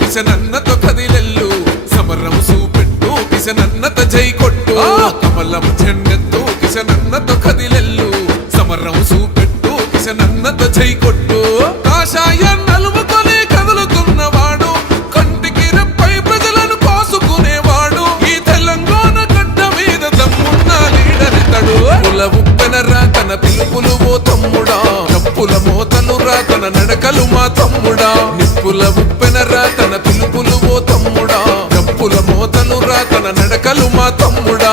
కిసనన్నతో కదిలెల్లు సమరం చూపెట్టు కిసనన్నత జై కొట్టు కమలం జెండెత్తు కిసనన్నతో కదిలెల్లు సమరం చూపెట్టు కిసనన్నత జై కొట్టు కాషాయ నలుముకొని కదులుతున్నవాడు కంటికి రెప్పై ప్రజలను కోసుకునేవాడు ఈ తెలంగాణ గడ్డ మీద దమ్మున్న లీడర్ ఇతడు కుల ఉప్పెనరా తన పిలుపులు ఓ తమ్ముడా తప్పుల మోతలు రా తన నడకలు మా తమ్ముడా నిప్పుల ఉప్పెనరా తన పిలుపులు ఓ తమ్ముడా తప్పుల మోతలు రా తన నడకలు మా తమ్ముడా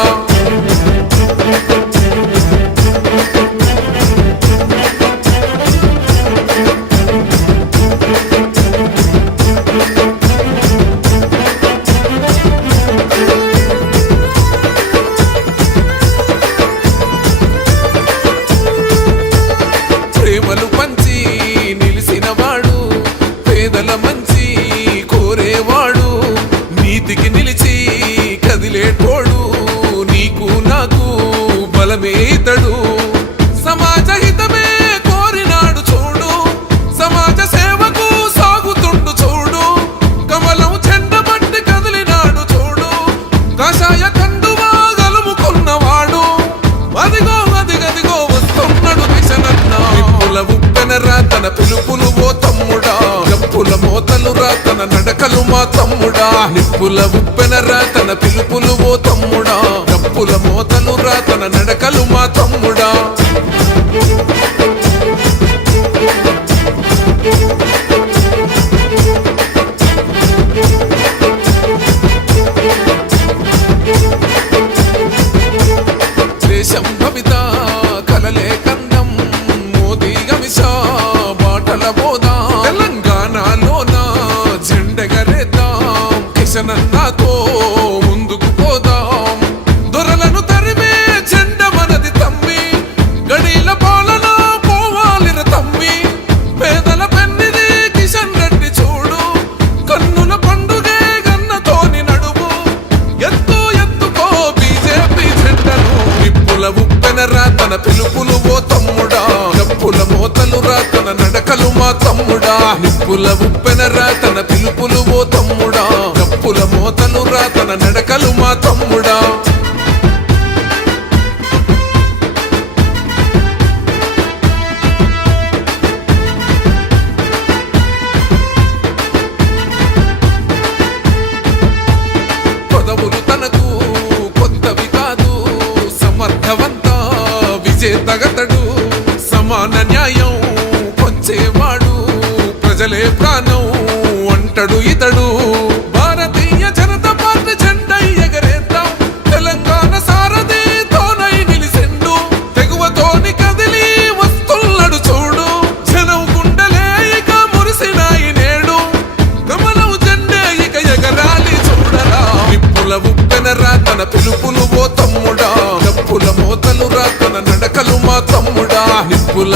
ప్రేమలు పంచి నిలిసినవాడు పేదల మంచి కోరేవాడు నీతికి నిలిచి కదిలేటోడు నీకు నాకు బలమే ఇతడు సమాజ హితమే కోరినాడు చూడు సమాజ సేవకు సాగుతుండు చూడు కమలం చెండ బట్టి కదిలినాడు చూడు కాషాయ కండువా గలుముకున్నవాడు అదిగో అదిగదిగో వస్తున్నాడు కిసనన్న నిప్పుల ఉప్పెనరా తన పిలుపులు ఓ తమ్ముడా గప్పుల మోతలు రా తన నడకలు మా తమ్ముడా నిప్పుల ఉప్పెనరా తన పిలుపులు ఓ తమ్ముడా గప్పుల మోతలు రా తన నడకలు మా తమ్ముడా దేశం భవిత కలలే కందం మోదీ గమిష బాటల బోదా తెలంగాణలోన జెండెగరేద్దాం కిసనన్నతో ముందుకు పోదాం దొరలను తరిమే జెండ మనది తమ్మి గడిల పాలన పోవాలిర తమ్మి పేదల పెన్నిది కిషన్ రెడ్డి చూడు కన్నుల పండుగే గన్నతోని నడుము ఎత్తు ఎత్తుకో బీజేపీ జెండను నిప్పుల ఉప్పెనరా తన పిలుపులు ఓ తమ్ముడా గప్పుల మోతలు రా తన నడకలు మా తమ్ముడా నిప్పుల ఉప్పెనరా తన పిలుపులు ఓ తమ్ముడా గప్పుల మోతలు రా తన నడకలు మా తమ్ముడా పదవులు తనకు కొత్తవి కాదు సమర్థవంత విజేతగతడు సమాన న్యాయం పొంచేవాడు ప్రజలే ప్రాణం అంటడు ఇతడు భారతీయ జనతా పార్టీ జెండా ఎగరేద్దాం తెలంగాణ సారథి తోనై నిలిసిండు తెగువతోని కదిలి వస్తున్నాడు చూడు జనం గుండెలే ఇక మురిసినాయి నేడు కమలం జెండే ఇక ఎగరాలి చూడరా నిప్పుల ఉప్పెనరా తన పిలుపులు ఓ తమ్ముడా గప్పుల మోతలు రా తన నడకలు మా తమ్ముడా నిప్పుల